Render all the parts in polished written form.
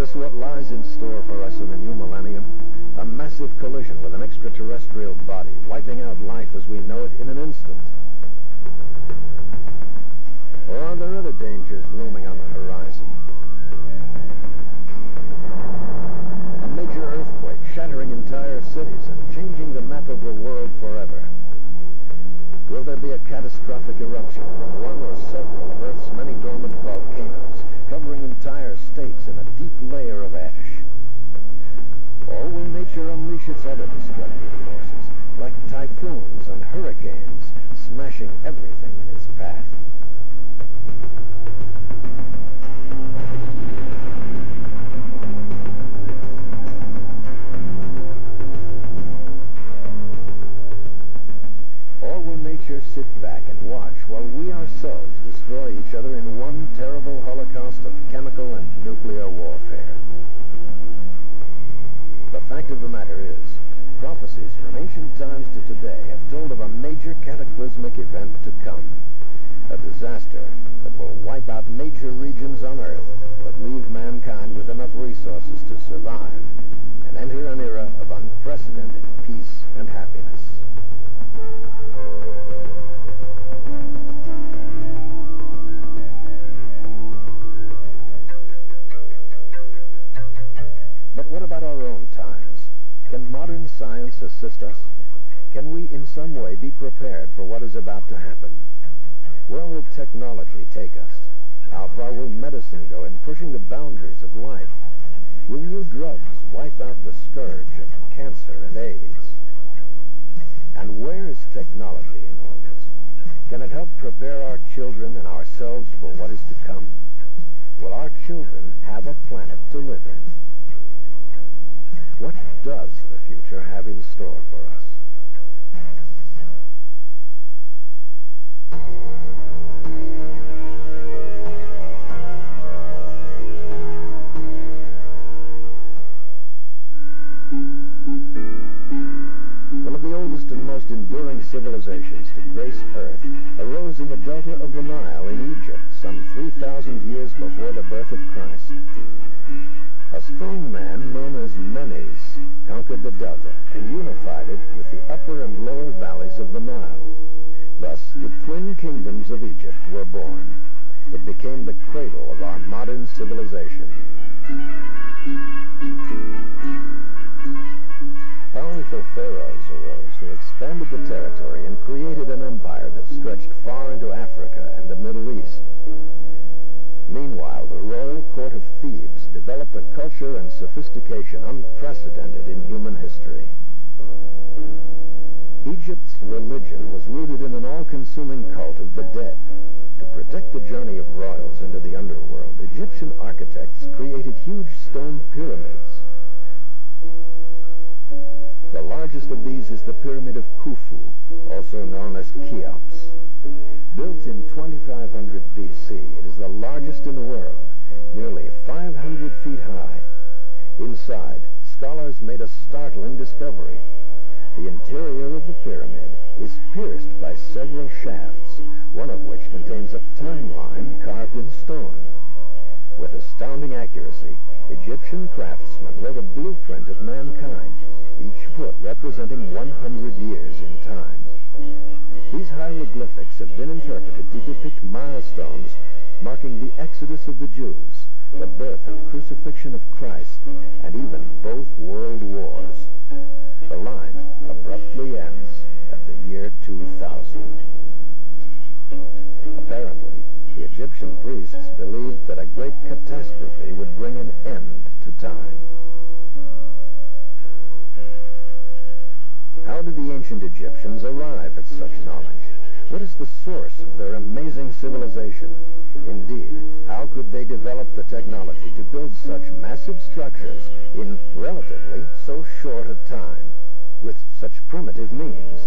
this what lies in store for us in the new millennium? A massive collision with an extraterrestrial body, wiping out life as we know it in an instant. Or are there other dangers looming on the horizon? A major earthquake shattering entire cities and changing the map of the world forever. Will there be a catastrophic eruption from one or several of Earth's many dormant volcanoes, covering entire states in a deep layer of ash? Or will nature unleash its other destructive forces, like typhoons and hurricanes, smashing everything in its path? Or will nature sit back and watch while we ourselves destroy each other in one terrible holocaust of chemical and nuclear warfare? The fact of the matter is, prophecies from ancient times to today have told of a major cataclysmic event to come. A disaster that will wipe out major regions on Earth, but leave mankind with enough resources to survive and enter an era of unprecedented peace and happiness. But what about our own times? Can modern science assist us? Can we in some way be prepared for what is about to happen? Where will technology take us? How far will medicine go in pushing the boundaries of life? Will new drugs wipe out the scourge of cancer and AIDS? And where is technology in all this? Can it help prepare our children and ourselves for what is to come? Will our children have a planet to live in? What does the future have in store for us? One of the oldest and most enduring civilizations to grace Earth arose in the delta of the Nile in Egypt some 3,000 years before the birth of Christ. A strong man known as Menes conquered the delta and unified it with the upper and lower valleys of the Nile. Thus, the twin kingdoms of Egypt were born. It became the cradle of our modern civilization. Powerful pharaohs arose who expanded the territory and created an empire that stretched far into Africa and the Middle East. Meanwhile, the royal court of Thebes developed a culture and sophistication unprecedented in human history. Egypt's religion was rooted in an all-consuming cult of the dead. To predict the journey of royals into the underworld, Egyptian architects created huge stone pyramids. The largest of these is the Pyramid of Khufu, also known as Cheops. Built in 2500 BC, it is the largest in the world, nearly 500 feet high. Inside, scholars made a startling discovery. The interior of the pyramid is pierced by several shafts, one of which contains a timeline carved in stone. With astounding accuracy, Egyptian craftsmen wrote a blueprint of mankind, each foot representing 100 years in time. These hieroglyphics have been interpreted to depict milestones marking the exodus of the Jews, the birth and crucifixion of Christ, and even both world wars. The line abruptly ends at the year 2000. Apparently, the Egyptian priests believed that a great catastrophe would bring an end to time. How did the ancient Egyptians arrive at such knowledge? What is the source of their amazing civilization? Indeed, how could they develop the technology to build such massive structures in relatively so short a time, with such primitive means?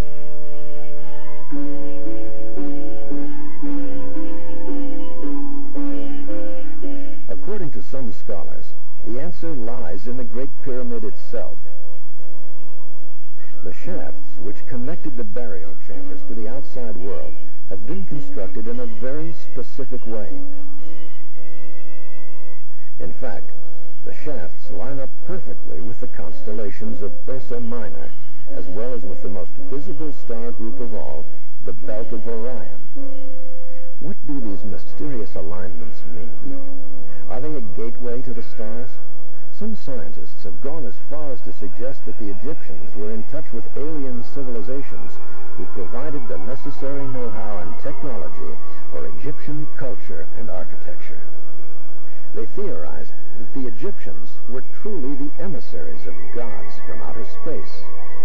According to some scholars, the answer lies in the Great Pyramid itself. The shafts which connected the burial chambers to the outside world have been constructed in a very specific way. In fact, the shafts line up perfectly with the constellations of Ursa Minor, as well as with the most visible star group of all, the Belt of Orion. What do these mysterious alignments mean? Are they a gateway to the stars? Some scientists have gone as far as to suggest that the Egyptians were in touch with alien civilizations who provided the necessary know-how and technology for Egyptian culture and architecture. They theorized that the Egyptians were truly the emissaries of gods from outer space,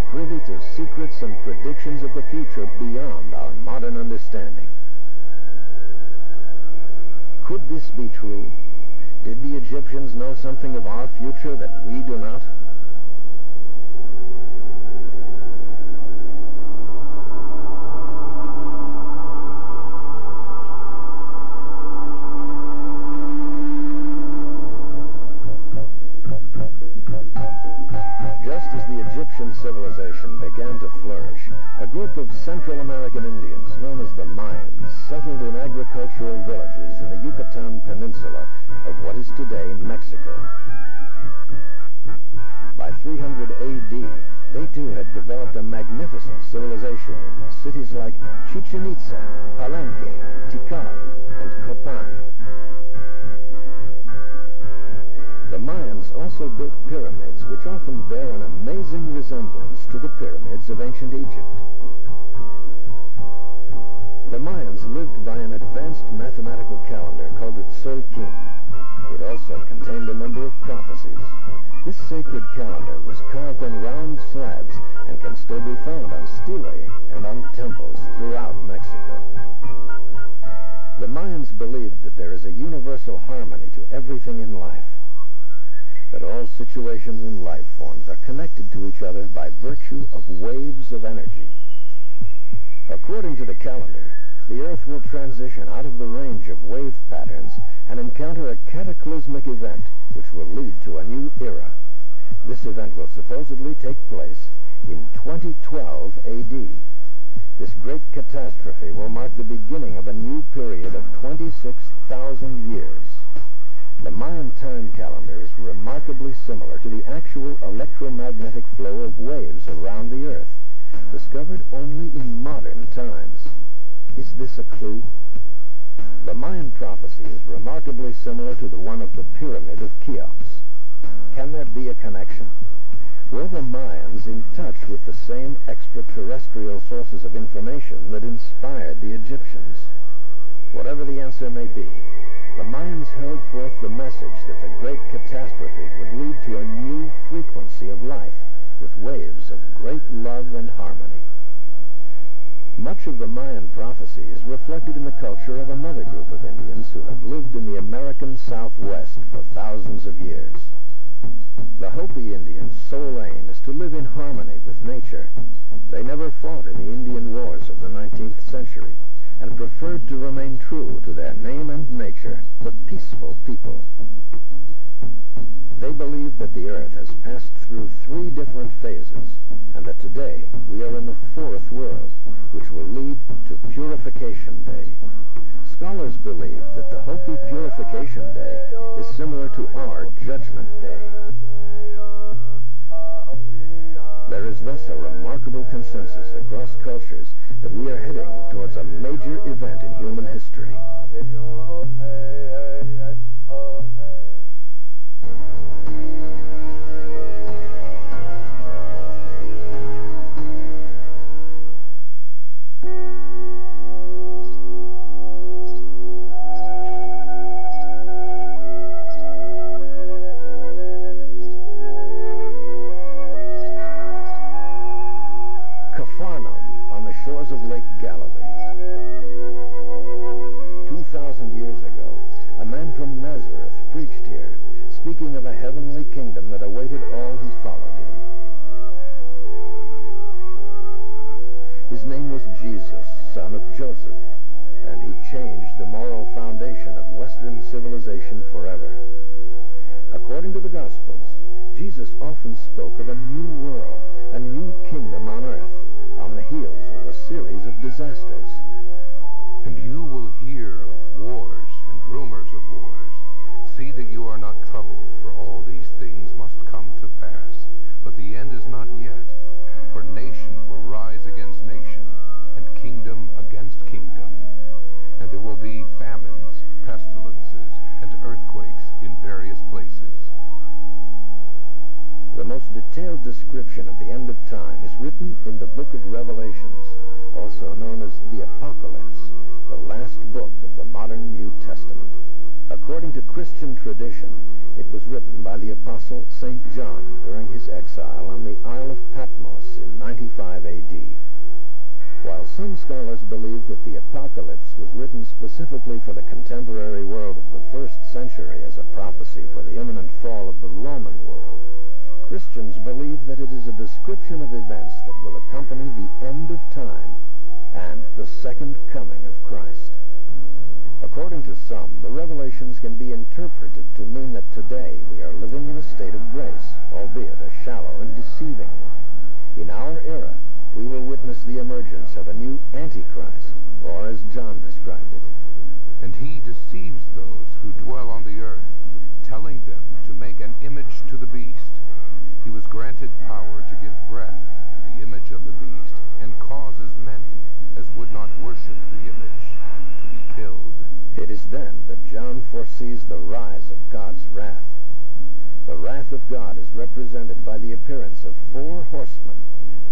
privy to secrets and predictions of the future beyond our modern understanding. Could this be true? Did the Egyptians know something of our future that we do not? Just as the Egyptian civilization began to flourish, a group of Central American Indians known as the Mayans settled in agricultural villages in the Yucatan Peninsula of what is today Mexico. By 300 AD, they too had developed a magnificent civilization in cities like Chichen Itza, Palenque, Tikal, and Copan. The Mayans also built pyramids which often bear an amazing resemblance to the pyramids of ancient Egypt. The Mayans lived by an advanced mathematical calendar called Tzolkin. It also contained a number of prophecies. This sacred calendar was carved on round slabs and can still be found on stelae and on temples throughout Mexico. The Mayans believed that there is a universal harmony to everything in life, that all situations and life forms are connected to each other by virtue of waves of energy. According to the calendar, the Earth will transition out of the range of wave patterns and encounter a cataclysmic event which will lead to a new era. This event will supposedly take place in 2012 AD. This great catastrophe will mark the beginning of a new period of 26,000 1,000 years. The Mayan time calendar is remarkably similar to the actual electromagnetic flow of waves around the Earth, discovered only in modern times. Is this a clue? The Mayan prophecy is remarkably similar to the one of the Pyramid of Cheops. Can there be a connection? Were the Mayans in touch with the same extraterrestrial sources of information that inspired the Egyptians? Whatever the answer may be, the Mayans held forth the message that the great catastrophe would lead to a new frequency of life with waves of great love and harmony. Much of the Mayan prophecy is reflected in the culture of another group of Indians who have lived in the American Southwest for thousands of years. The Hopi Indians' sole aim is to live in harmony with nature. They never fought in the Indian wars of the 19th century and preferred to remain true to their name and nature, the peaceful people. They believe that the Earth has passed through 3 different phases, and that today we are in the 4th world, which will lead to Purification Day. Scholars believe that the Hopi Purification Day is similar to our Judgment Day. There is thus a remarkable consensus across cultures that we are heading towards a major event in human history. On the shores of Lake Galilee. 2,000 years ago, a man from Nazareth preached here, speaking of a heavenly kingdom that awaited all who followed him. His name was Jesus, son of Joseph, and he changed the moral foundation of Western civilization forever. According to the Gospels, Jesus often spoke of a new world, a new kingdom on earth, on the heels of a series of disasters. And you will hear of wars and rumors of wars. See that you are not troubled, for all these things must come to pass. But the end is not yet, for nation will rise against nation, and kingdom against kingdom. And there will be famines, pestilences, and earthquakes in various places. The most detailed description of the end of time is written in the book of Revelations, also known as the Apocalypse, the last book of the modern New Testament. According to Christian tradition, it was written by the Apostle St. John during his exile on the Isle of Patmos in 95 AD. While some scholars believe that the Apocalypse was written specifically for the contemporary world of the 1st century as a prophecy for the imminent fall of the Roman world, Christians believe that it is a description of events that will accompany the end of time and the second coming of Christ. According to some, the revelations can be interpreted to mean that today we are living in a state of grace, albeit a shallow and deceiving one. In our era, we will witness the emergence of a new Antichrist, or as John described it. And he deceives those who dwell on the earth, telling them to make an image to the beast. He was granted power to give breath to the image of the beast, and cause as many as would not worship the image to be killed. It is then that John foresees the rise of God's wrath. The wrath of God is represented by the appearance of 4 horsemen,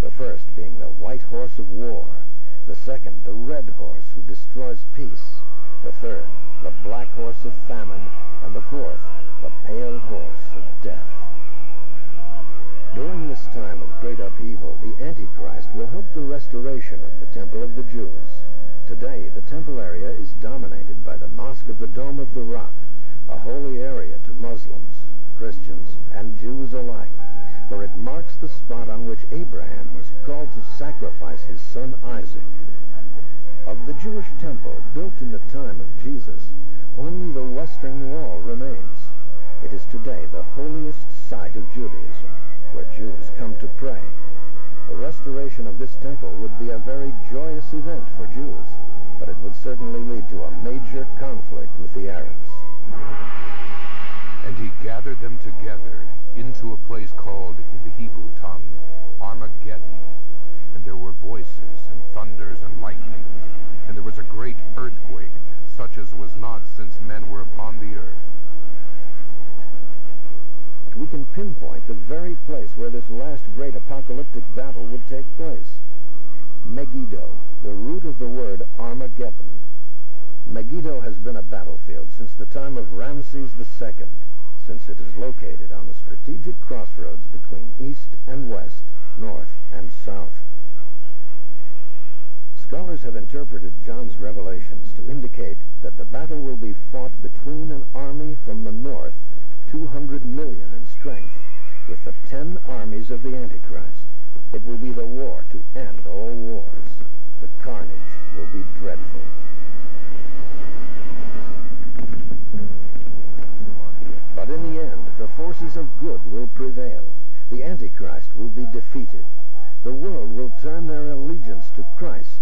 the first being the white horse of war, the second the red horse who destroys peace, the third the black horse of famine, and the fourth the pale horse of death. During this time of great upheaval, the Antichrist will help the restoration of the Temple of the Jews. Today, the temple area is dominated by the Mosque of the Dome of the Rock, a holy area to Muslims, Christians, and Jews alike, for it marks the spot on which Abraham was called to sacrifice his son Isaac. Of the Jewish temple built in the time of Jesus, only the western wall remains. It is today the holiest site of Judaism, where Jews come to pray. The restoration of this temple would be a very joyous event for Jews. but it would certainly lead to a major conflict with the Arabs. And he gathered them together into a place called, in the Hebrew tongue, Armageddon. And there were voices, and thunders, and lightnings, and there was a great earthquake, such as was not since men were upon the earth. We can pinpoint the very place where this last great apocalyptic battle would take place. Megiddo, the root of the word Armageddon. Megiddo has been a battlefield since the time of Ramses II, since it is located on a strategic crossroads between east and west, north and south. Scholars have interpreted John's revelations to indicate that the battle will be fought between an army from the north, 200 million in strength, with the 10 armies of the Antichrist. It will be the war to end all wars. The carnage will be dreadful. But in the end, the forces of good will prevail. The Antichrist will be defeated. The world will turn their allegiance to Christ.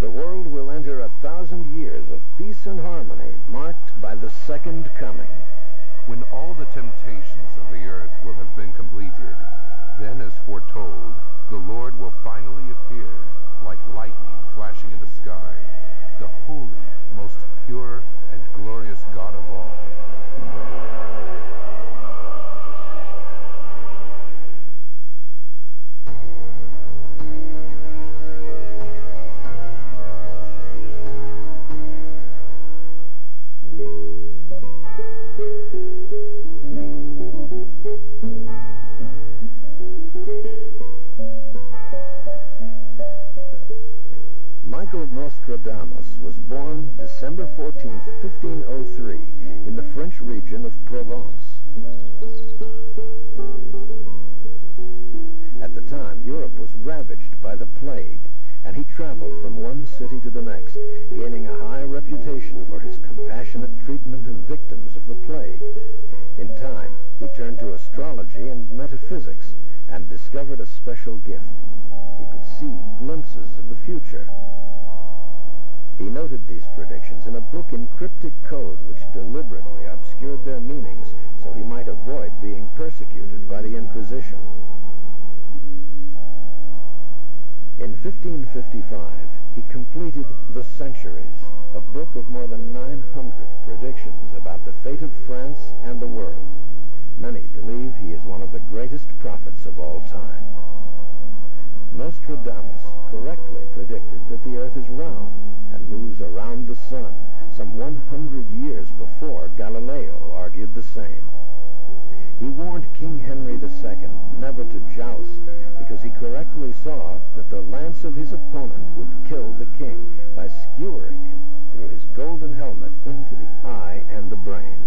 The world will enter 1,000 years of peace and harmony, marked by the second coming. When all the temptations of the earth will have been completed, then, as foretold, the Lord will finally appear, like lightning flashing in the sky, the holy, most pure, and glorious God of all. Nostradamus was born December 14, 1503, in the French region of Provence. At the time, Europe was ravaged by the plague, and he traveled from one city to the next, gaining a high reputation for his compassionate treatment of victims of the plague. In time, he turned to astrology and metaphysics, and discovered a special gift. He could see glimpses of the future. He noted these predictions in a book in cryptic code which deliberately obscured their meanings so he might avoid being persecuted by the Inquisition. In 1555, he completed The Centuries, a book of more than 900 predictions about the fate of France and the world. Many believe he is one of the greatest prophets of all time. Nostradamus correctly predicted that the earth is round and moves around the sun, some 100 years before Galileo argued the same. He warned King Henry II never to joust, because he correctly saw that the lance of his opponent would kill the king by skewering him through his golden helmet into the eye and the brain.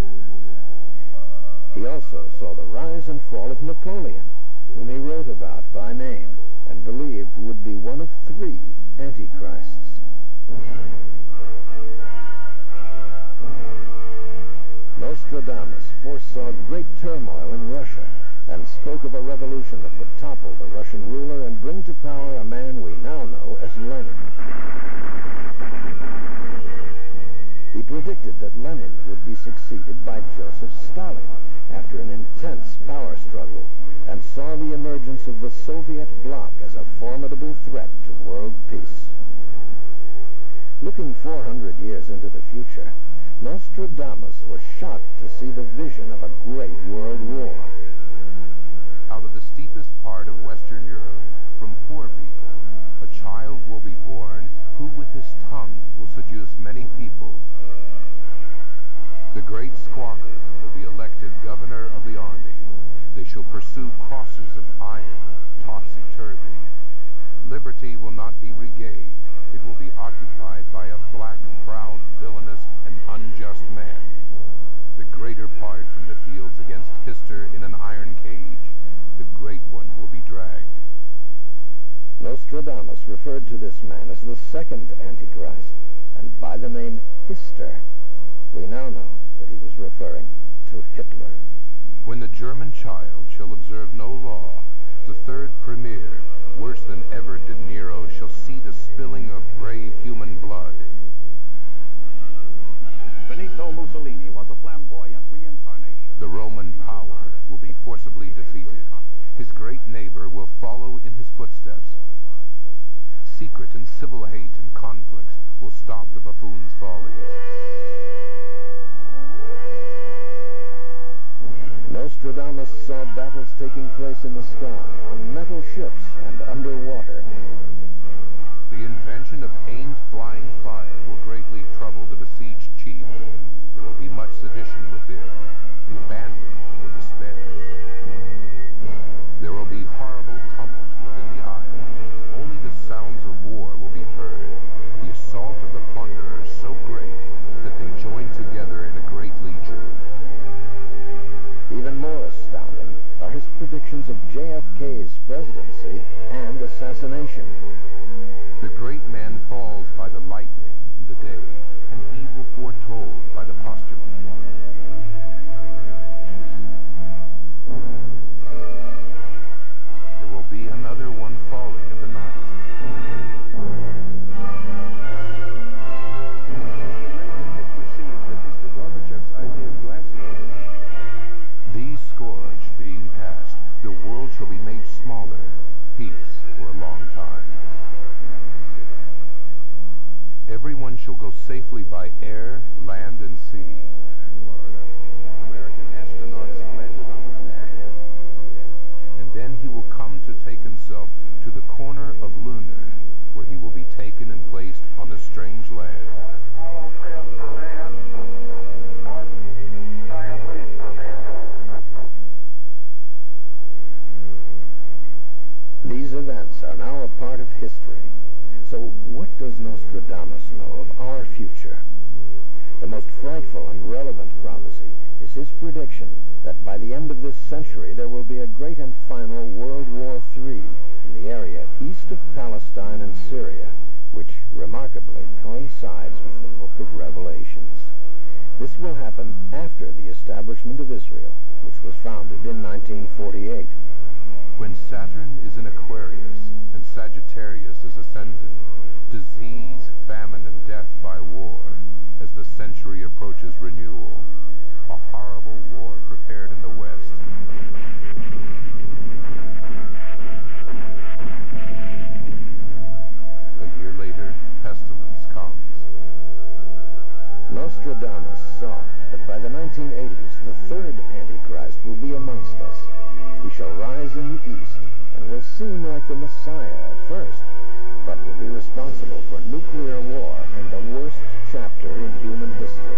He also saw the rise and fall of Napoleon, whom he wrote about by name, and believed would be one of 3 antichrists. Nostradamus foresaw great turmoil in Russia, and spoke of a revolution that would topple the Russian ruler and bring to power a man we now know as Lenin. He predicted that Lenin would be succeeded by Joseph Stalin after an intense power struggle, and saw the emergence of the Soviet bloc as a formidable threat to world peace. Looking 400 years into the future, Nostradamus was shocked to see the vision of a great world war. Out of the steepest part of Western Europe, from poor people, a child will be born who with his tongue will seduce many people. The great squawker will be elected governor of the army. They shall pursue crosses of iron, topsy-turvy. Liberty will not be regained. It will be occupied by a black, proud, villainous, and unjust man. The greater part from the fields against Hister in an iron cage. The great one will be dragged. Nostradamus referred to this man as the second Antichrist, and by the name Hister, we now know that he was referring to Hitler. When the German child shall observe no law, the third premier, worse than ever did Nero, shall see the spilling of brave human blood. Benito Mussolini was a flamboyant reincarnation. The Roman power will be forcibly defeated. His great neighbor will follow in his footsteps. Secret and civil hate and conflicts will stop the buffoon's follies. Nostradamus saw battles taking place in the sky, on metal ships, and underwater. The invention of aimed flying fire will greatly trouble the besieged chief. There will be much sedition within. The abandoned will despair. There will be horrible tumult within the isles. Only the sounds of war will be heard. The assault of the plunderers so great that they join together in a great legion. Even more astounding are his predictions of JFK's presidency and assassination. The great man falls by the lightning in the day, and evil foretold by the postulant one. There will be another one falling of the night. These scourge being passed, the world shall be made smaller, peace for a long time. Everyone shall go safely by air, land, and sea. Florida, American astronauts landed on the moon. And then he will come to take himself to the corner of Lunar, where he will be taken and placed on a strange land. These events are now a part of history. So what does Nostradamus know of our future? The most frightful and relevant prophecy is his prediction that by the end of this century there will be a great and final World War III in the area east of Palestine and Syria, which remarkably coincides with the Book of Revelations. This will happen after the establishment of Israel, which was founded in 1948. When Saturn is in Aquarius and Sagittarius is ascendant, disease, famine, and death by war, as the century approaches renewal. A horrible war prepared in the West. A year later, pestilence comes. Nostradamus saw that by the 1980s, the third Antichrist will be amongst us. He shall rise in the east and will seem like the Messiah at first, but will be responsible for nuclear war and the worst chapter in human history.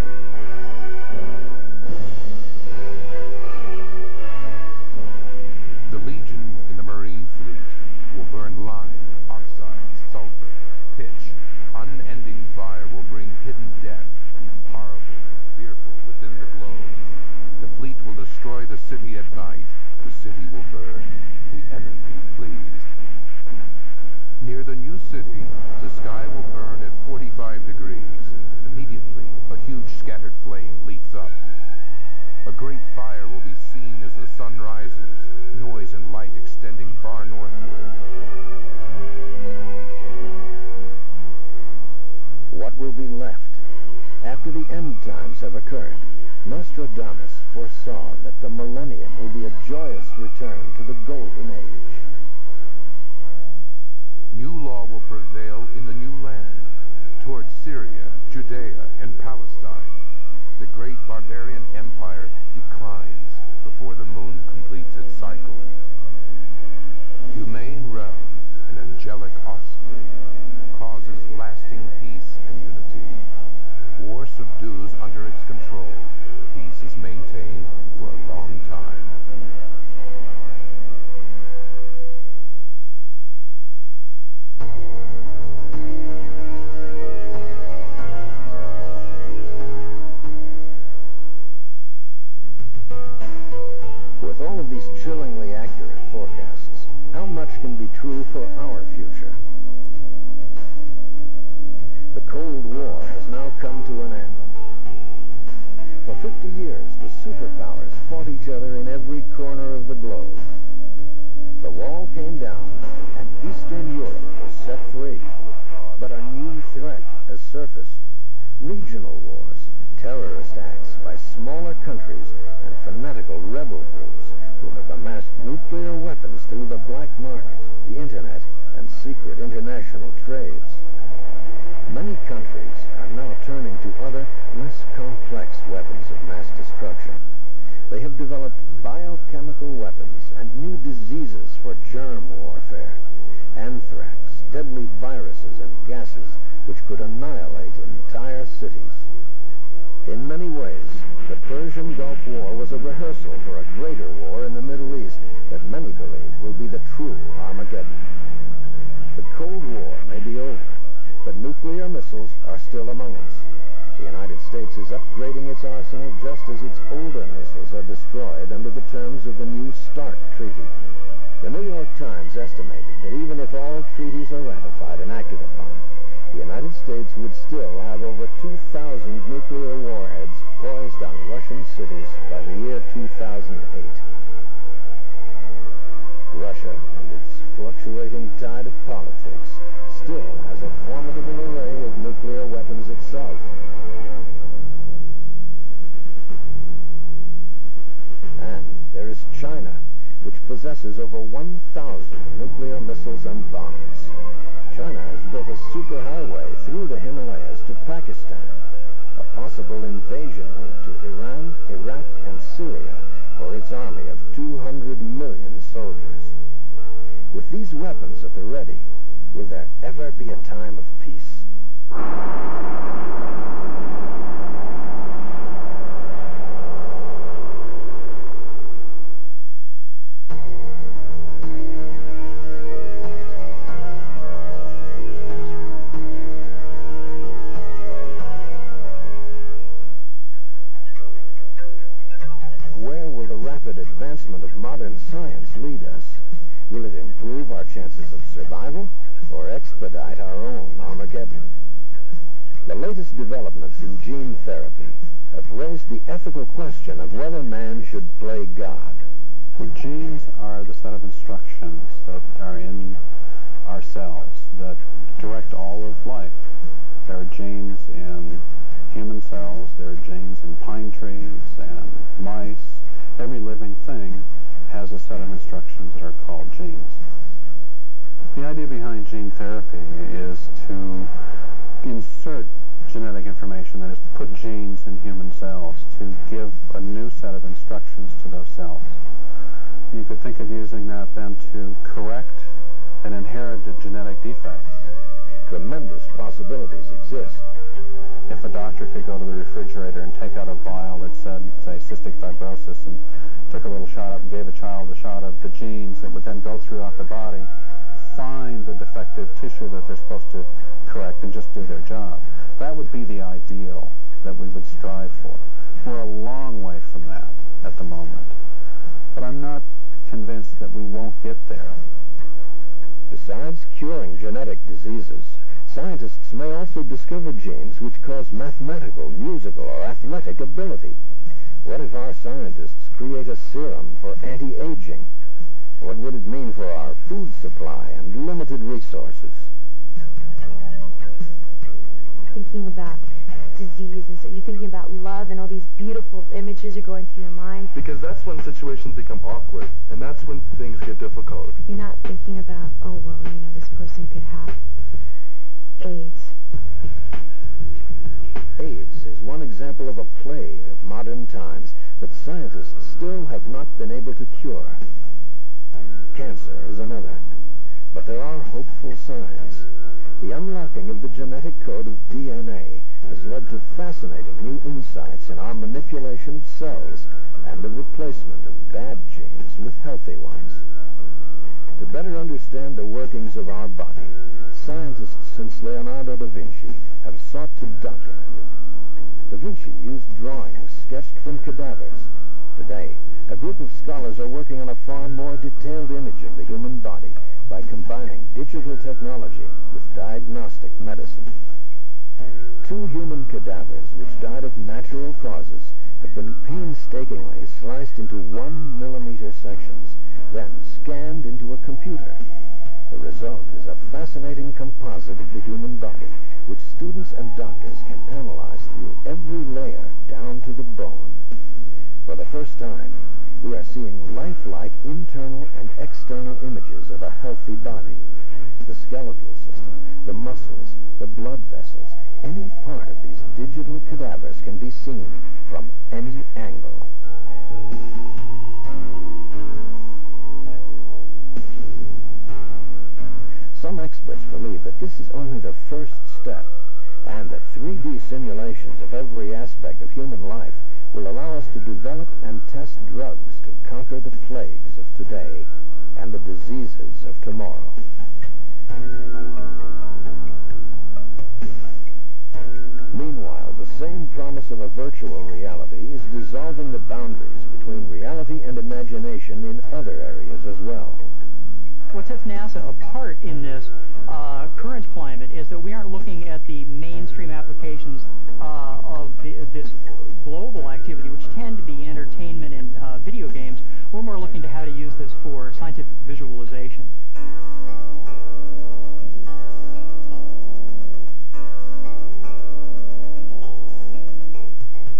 The Legion in the Marine Fleet will burn lime, oxides, sulfur, pitch. Unending fire will bring hidden death, horrible and fearful within the globes. The fleet will destroy the city at night. The city will burn, the enemy pleased. Near the new city, the sky will burn at 45 degrees. Immediately, a huge scattered flame leaps up. A great fire will be seen as the sun rises, noise and light extending far northward. What will be left? After the end times have occurred, Nostradamus foresaw that the millennium will be a joyous return to the golden age. New law will prevail in the new land, towards Syria, Judea, and Palestine. The great barbarian empire declines before the moon completes its cycle. Humane realm and angelic offspring causes lasting peace and unity. War subdues under its control. Peace is maintained for a long time. With all of these chillingly accurate forecasts, how much can be true for our future? The Cold War has now come to an end. For 50 years, the superpowers fought each other in every corner of the globe. The wall came down, and Eastern Europe was set free. But a new threat has surfaced. Regional wars, terrorist acts by smaller countries, and fanatical rebel groups who have amassed nuclear weapons through the black market, the internet, and secret international trades. Many countries are now turning to other, less complex weapons of mass destruction. They have developed biochemical weapons and new diseases for germ warfare. Anthrax, deadly viruses and gases which could annihilate entire cities. In many ways, the Persian Gulf War was a rehearsal for a greater war in the Middle East that many believe will be the true Armageddon. The Cold War may be over, but nuclear missiles are still among us. The United States is upgrading its arsenal just as its older missiles are destroyed under the terms of the new START Treaty. The New York Times estimated that even if all treaties are ratified and acted upon, the United States would still have over 2,000 nuclear warheads poised on Russian cities by the year 2008. Russia and its fluctuating tide of politics still has a formidable array of nuclear weapons itself. And there is China, which possesses over 1,000 nuclear missiles and bombs. China has built a superhighway through the Himalayas to Pakistan, a possible invasion route to Iran, Iraq, and Syria for its army of 200 million soldiers. With these weapons at the ready, will there ever be a time of peace? Advancement of modern science lead us? Will it improve our chances of survival or expedite our own Armageddon? The latest developments in gene therapy have raised the ethical question of whether man should play God. Well, genes are the set of instructions that are in our cells that direct all of life. There are genes in human cells, there are genes in pine trees and mice. Every living thing has a set of instructions that are called genes. The idea behind gene therapy is to insert genetic information, that is, put genes in human cells to give a new set of instructions to those cells. You could think of using that then to correct an inherited genetic defect. Tremendous possibilities exist. If a doctor could go to the refrigerator and take out a vial that said, say, cystic fibrosis, and took a little shot up and gave a child a shot of the genes that would then go throughout the body, find the defective tissue that they're supposed to correct and just do their job. That would be the ideal that we would strive for. We're a long way from that at the moment. But I'm not convinced that we won't get there. Besides curing genetic diseases, scientists may also discover genes which cause mathematical, musical, or athletic ability. What if our scientists create a serum for anti-aging? What would it mean for our food supply and limited resources? Thinking about disease, and so you're thinking about love and all these beautiful images are going through your mind. Because that's when situations become awkward, and that's when things get difficult. You're not thinking about, oh, well, you know, this person could have AIDS. AIDS is one example of a plague of modern times that scientists still have not been able to cure. Cancer is another. But there are hopeful signs. The unlocking of the genetic code of DNA has led to fascinating new insights in our manipulation of cells and the replacement of bad genes with healthy ones. To better understand the workings of our body, scientists since Leonardo da Vinci have sought to document it. Da Vinci used drawings sketched from cadavers. Today, a group of scholars are working on a far more detailed image of the human body by combining digital technology with diagnostic medicine. 2 human cadavers which died of natural causes have been painstakingly sliced into 1 millimeter then scanned into a computer. The result is a fascinating composite of the human body, which students and doctors can analyze through every layer down to the bone. For the first time, we are seeing lifelike internal and external images of a healthy body. The skeletal system, the muscles, the blood vessels, any part of these digital cadavers can be seen from any angle. Some experts believe that this is only the first step, and that 3D simulations of every aspect of human life will allow us to develop and test drugs to conquer the plagues of today and the diseases of tomorrow. Meanwhile, the same promise of a virtual reality is dissolving the boundaries between reality and imagination in other areas as well. What sets NASA apart in this current climate is that we aren't looking at the mainstream applications of this global activity, which tend to be entertainment and video games. We're more looking to how to use this for scientific visualization.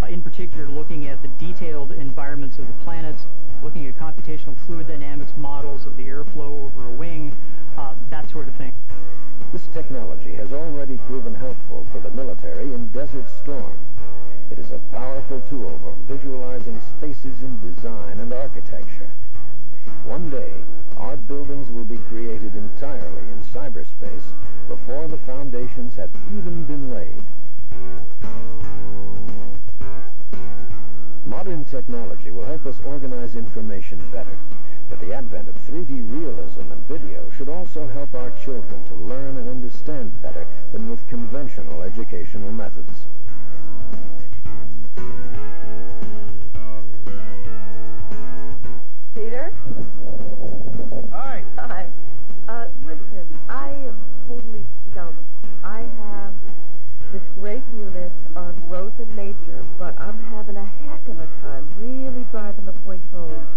In particular, looking at the detailed environments of the planets, looking at computational fluid dynamics models of the airflow over a wing, that sort of thing. This technology has already proven helpful for the military in Desert Storm. It is a powerful tool for visualizing spaces in design and architecture. One day, our buildings will be created entirely in cyberspace before the foundations have even been laid. Modern technology will help us organize information better, but the advent of 3D realism and video should also help our children to learn and understand better than with conventional educational methods. Peter? Hi. Hi. Listen, I am totally stumped. I have this great unit on growth and nature, but I'm having a heck of a time really driving the point home.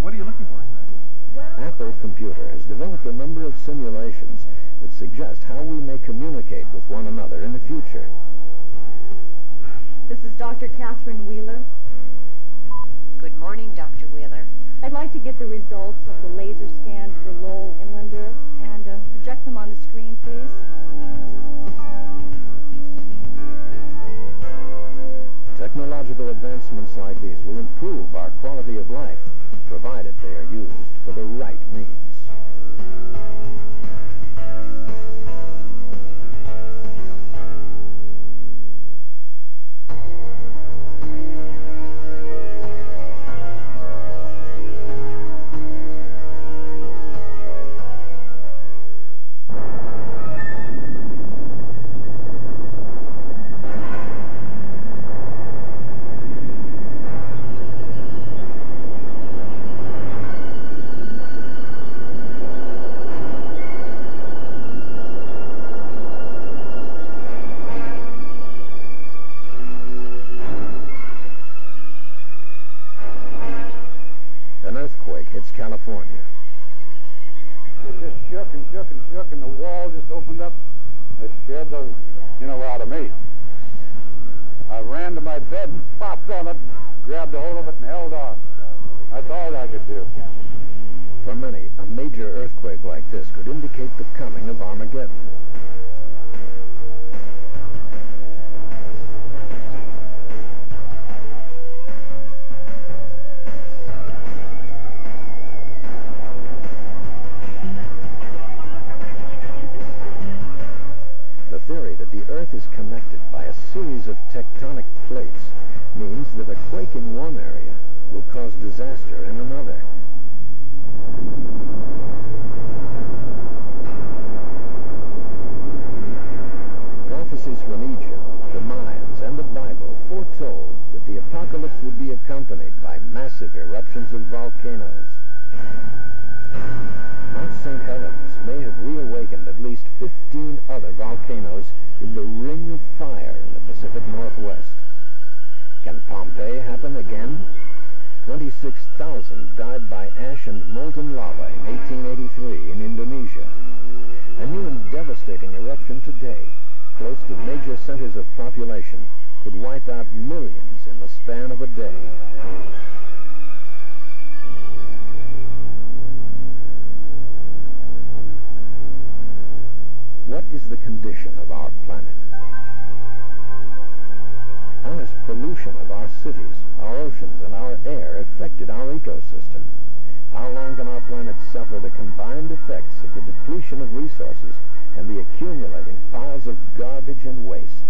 What are you looking for exactly? Well, Apple Computer has developed a number of simulations that suggest how we may communicate with one another in the future. This is Dr. Catherine Wheeler. Good morning, Dr. Wheeler. I'd like to get the results of the laser scan for Lowell Inlander and project them on the screen, please. Technological advancements like these will improve our quality of life, provided they are used for the right means. An earthquake hits California. It just shook and shook and shook, and the wall just opened up. It scared the, out of me. I ran to my bed and popped on it, grabbed a hold of it, and held on. That's all I could do. For many, a major earthquake like this could indicate the coming of Armageddon. The theory that the Earth is connected by a series of tectonic plates means that a quake in one area will cause disaster in another. Prophecies from Egypt, the Mayans, and the Bible foretold that the apocalypse would be accompanied by massive eruptions of volcanoes. Mount St. Helens may have reawakened at least 15 other volcanoes in the ring of fire in the Pacific Northwest. Can Pompeii happen again? 26,000 died by ash and molten lava in 1883 in Indonesia. A new and devastating eruption today, close to major centers of population, could wipe out millions in the span of a day. What is the condition of our planet? How has pollution of our cities, our oceans, and our air affected our ecosystem? How long can our planet suffer the combined effects of the depletion of resources and the accumulating piles of garbage and waste?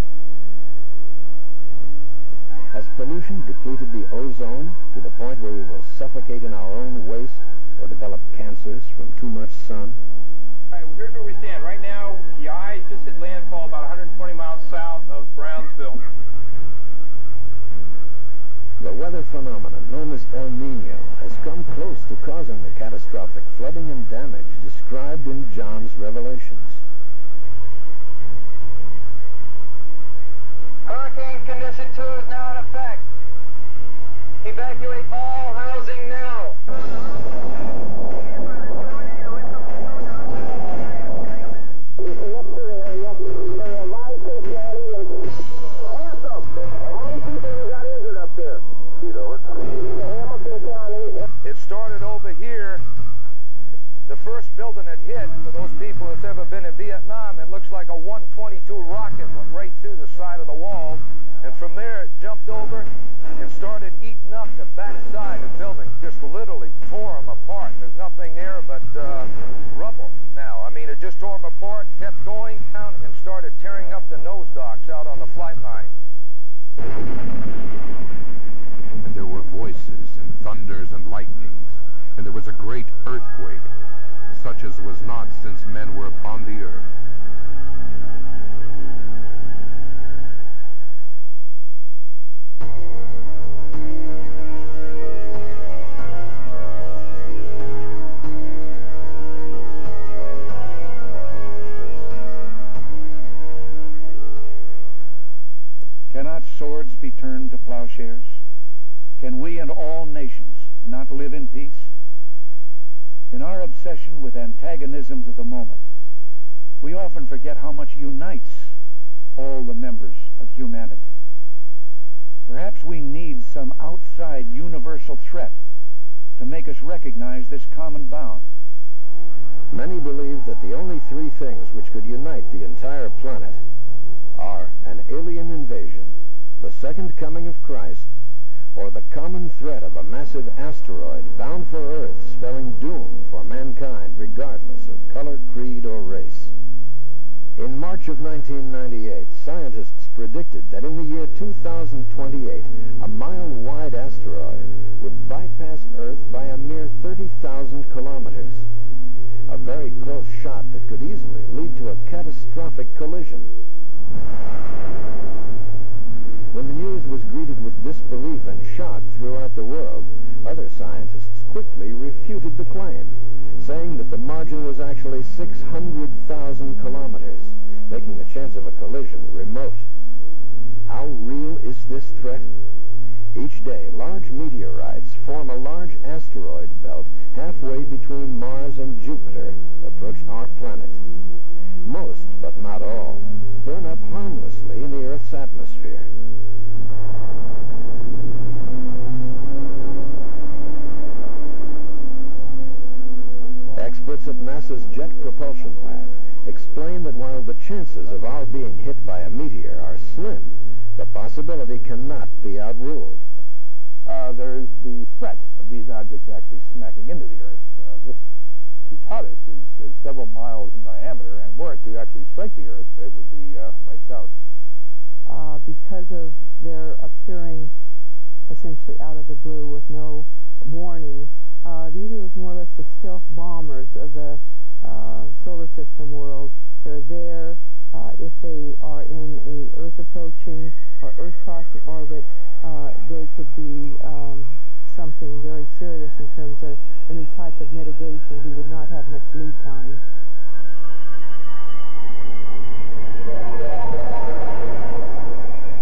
Has pollution depleted the ozone to the point where we will suffocate in our own waste or develop cancers from too much sun? All right, well, here's where we stand. Right now, the eye just hit landfall about 120 miles south of Brownsville. The weather phenomenon known as El Nino has come close to causing the catastrophic flooding and damage described in John's Revelations. Hurricane Condition 2 is now in effect. Evacuate all housing now. It started over here. The first building that hit, for those people that's ever been in Vietnam, it looks like a 122 rocket went right through the side of the wall. And from there, it jumped over and started eating up the back side of buildings. Just literally tore them apart. There's nothing there but rubble now. I mean, it just tore them apart, kept going down, and started tearing up the nose docks out on the flight line. And there were voices and thunders and lightnings, and there was a great earthquake, such as was not since men were upon the earth. Cannot swords be turned to plowshares? Can we and all nations not live in peace? In our obsession with antagonisms of the moment, we often forget how much unites all the members of humanity. Perhaps we need some outside universal threat to make us recognize this common bound. Many believe that the only three things which could unite the entire planet are an alien invasion, the second coming of Christ, or the common threat of a massive asteroid bound for Earth, spelling doom for mankind regardless of color, creed, or race. In March of 1998, scientists predicted that in the year 2028, a mile-wide asteroid would bypass Earth by a mere 30,000 kilometers. A very close shot that could easily lead to a catastrophic collision. When the news was greeted with disbelief and shock throughout the world, other scientists quickly refuted the claim, saying that the margin was actually 600,000 kilometers, making the chance of a collision remote. How real is this threat? Each day, large meteorites form a large asteroid belt halfway between Mars and Jupiter, approach our planet. Most, but not all, burn up harmlessly in the Earth's atmosphere. Experts at NASA's Jet Propulsion Lab explain that while the chances of our being hit by a meteor are slim, the possibility cannot be outruled. There's the threat of these objects actually smacking into the Earth. This, to Taurus, is several miles in diameter, and were it to actually strike the Earth, it would be lights out. Because of their appearing essentially out of the blue with no warning, these are more or less the stealth bombers of the solar system world. They're there if they are in a Earth approaching or Earth crossing orbit. They could be something very serious in terms of any type of mitigation. We would not have much lead time.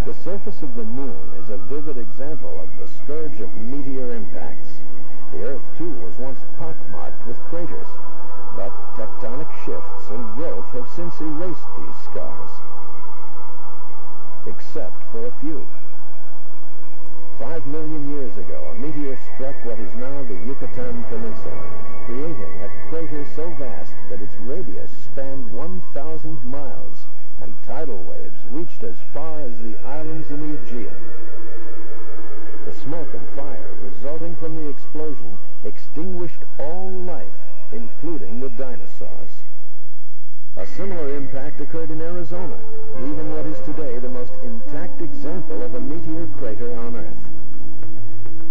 The surface of the moon is a vivid example of the scourge of meteor impacts. The Earth, too, was once pockmarked with craters, but tectonic shifts and growth have since erased these scars. Except for a few. 5 million years ago, a meteor struck what is now the Yucatan Peninsula, creating a crater so vast that its radius spanned 1,000 miles, and tidal waves reached as far as the islands in the Aegean. The smoke and fire resulting from the explosion extinguished all life, including the dinosaurs. A similar impact occurred in Arizona, leaving what is today the most intact example of a meteor crater on Earth.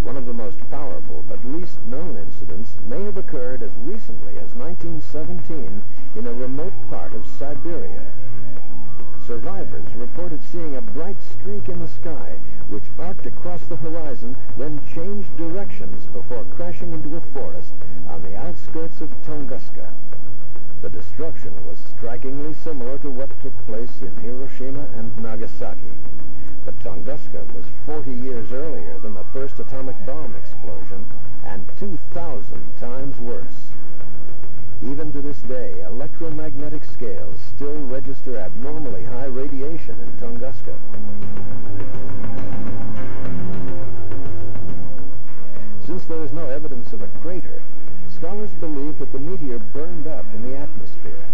One of the most powerful but least known incidents may have occurred as recently as 1917 in a remote part of Siberia. Survivors reported seeing a bright streak in the sky, which arced across the horizon, then changed directions before crashing into a forest on the outskirts of Tunguska. The destruction was strikingly similar to what took place in Hiroshima and Nagasaki. But Tunguska was 40 years earlier than the first atomic bomb explosion, and 2,000 times worse. Even to this day, electromagnetic scales still register abnormally high radiation in Tunguska. Since there is no evidence of a crater, scholars believe that the meteor burned up in the atmosphere.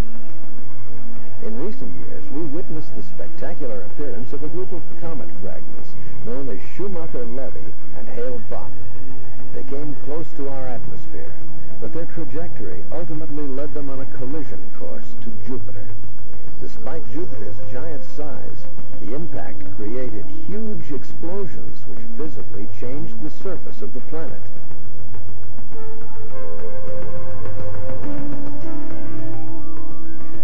In recent years, we witnessed the spectacular appearance of a group of comet fragments known as Schumacher-Levy and Hale-Bopp. They came close to our atmosphere, but their trajectory ultimately led them on a collision course to Jupiter. Despite Jupiter's giant size, the impact created huge explosions which visibly changed the surface of the planet.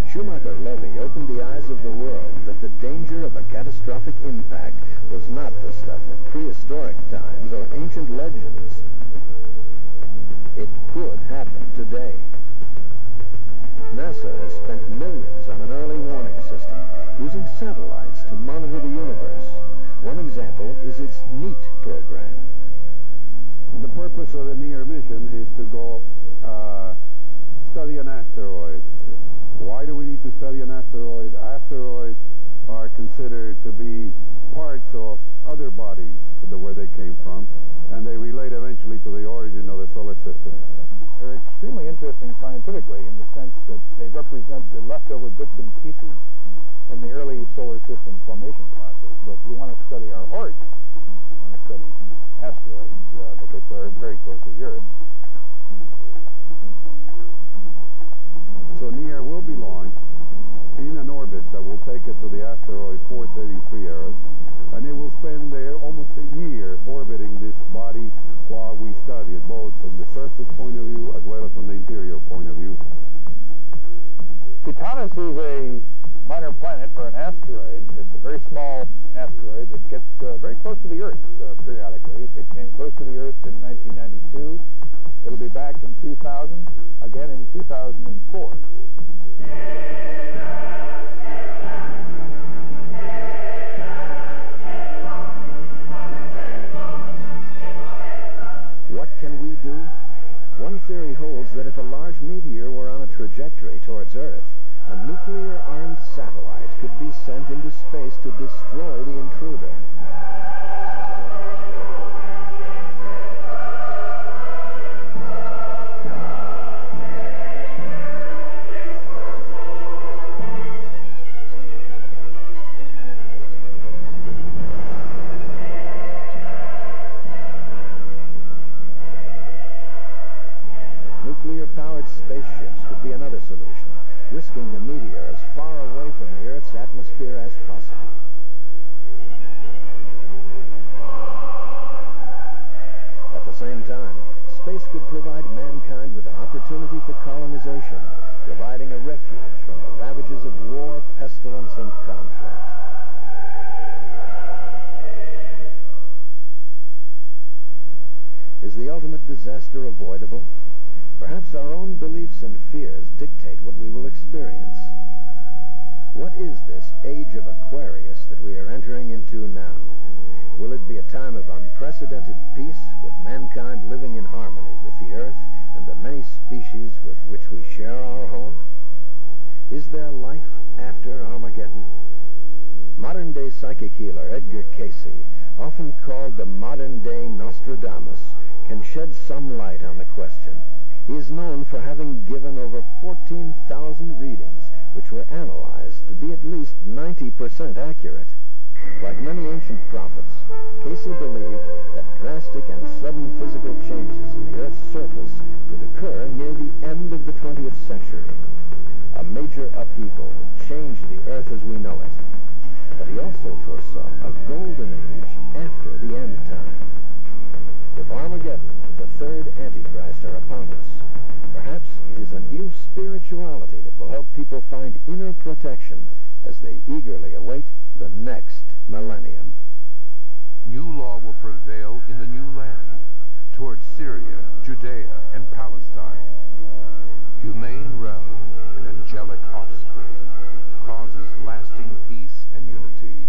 Schumacher-Levy opened the eyes of the world that the danger of a catastrophic impact was not the stuff of prehistoric times or ancient legends. It could happen today. NASA has spent millions on an early warning system, using satellites to monitor the universe. One example is its NEAT program. The purpose of the NEAR mission is to go study an asteroid. Why do we need to study an asteroid? Asteroids are considered to be parts of other bodies where they came from, and they relate eventually to the origin of the solar system. They're extremely interesting scientifically in the sense that they represent the leftover bits and pieces from the early solar system formation process. So if you want to study our origin, you want to study asteroids, because they're very close to the Earth. So NEAR will be launched in an orbit that will take it to the asteroid 433 Eros, and it will spend there almost a year orbiting this body while we study it, both from the surface point of view as well as from the interior point of view. Titanus is a minor planet, or an asteroid. It's a very small asteroid that gets very close to the Earth periodically. It came close to the Earth in 1992. It'll be back in 2000, again in 2004. What can we do? One theory holds that if a large meteor were on a trajectory towards Earth, a nuclear-armed satellite could be sent into space to destroy the intruder. Nuclear-powered spaceships could be another solution, risking the meteor as far away from the Earth's atmosphere as possible. At the same time, space could provide mankind with an opportunity for colonization, providing a refuge from the ravages of war, pestilence, and conflict. Is the ultimate disaster avoidable? Perhaps our own beliefs and fears dictate what we will experience. What is this age of Aquarius that we are entering into now? Will it be a time of unprecedented peace, with mankind living in harmony with the Earth and the many species with which we share our home? Is there life after Armageddon? Modern-day psychic healer Edgar Casey, often called the modern-day Nostradamus, can shed some light on the question. He is known for having given over 14,000 readings, which were analyzed to be at least 90% accurate. Like many ancient prophets, Casey believed that drastic and sudden physical changes in the Earth's surface would occur near the end of the 20th century. A major upheaval would change the Earth as we know it. But he also foresaw a golden age after the end time. If Armageddon and the third Antichrist are upon us, perhaps it is a new spirituality that will help people find inner protection as they eagerly await the next millennium. New law will prevail in the new land, towards Syria, Judea, and Palestine. Humane realm and angelic offspring causes lasting peace and unity.